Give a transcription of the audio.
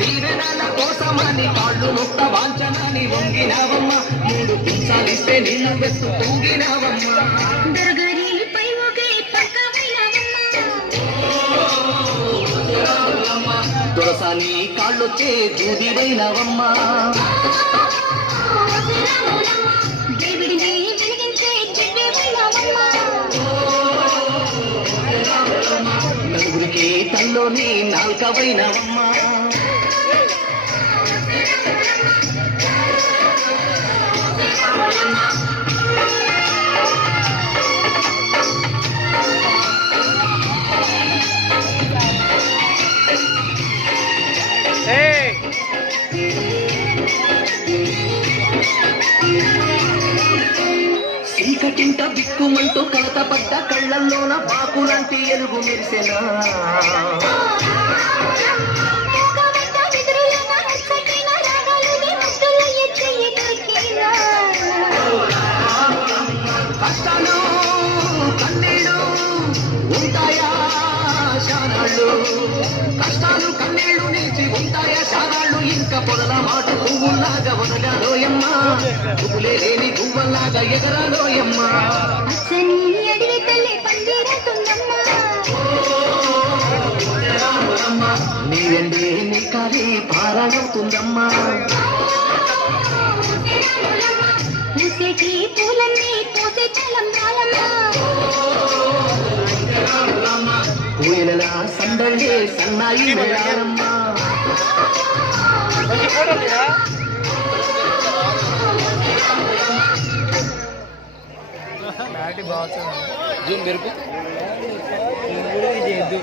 దీవెనల కోసమని కాళ్ళు నొక్క వాంచనని వంగినావమ్మ మూడు పిచ్చాలిస్తే నిన్ను వెత్తు తూగినావమ్మ దొరసాని కాళ్ళొచ్చే దూదివైనవమ్మా నలుగురికి తల్లోని నాల్కవైనవమ్మా చీకటింట బిక్కుమంటూ కలతపడ్డ కళ్ళల్లోన బాకులాంటి ఎలుగు మెరిసెనా కష్టాలు కన్నీళ్ళు ఉంటాయా శానాళ్ళు కష్టాలు కన్నీళ్ళు నిలిచి ఉంటాయా శానాళ్ళు ఇంకా పొదల మాట పువ్వులాగా వదలాలోయమ్మా పువ్వులే లేని పువ్వులాగా ఎగరాలోయమ్మా నీరెండే నీ కాలి పారాడవుతుందమ్మా పూయల సందడే సన్నాయి మేళారమ్మా జూమ్ మెరుపు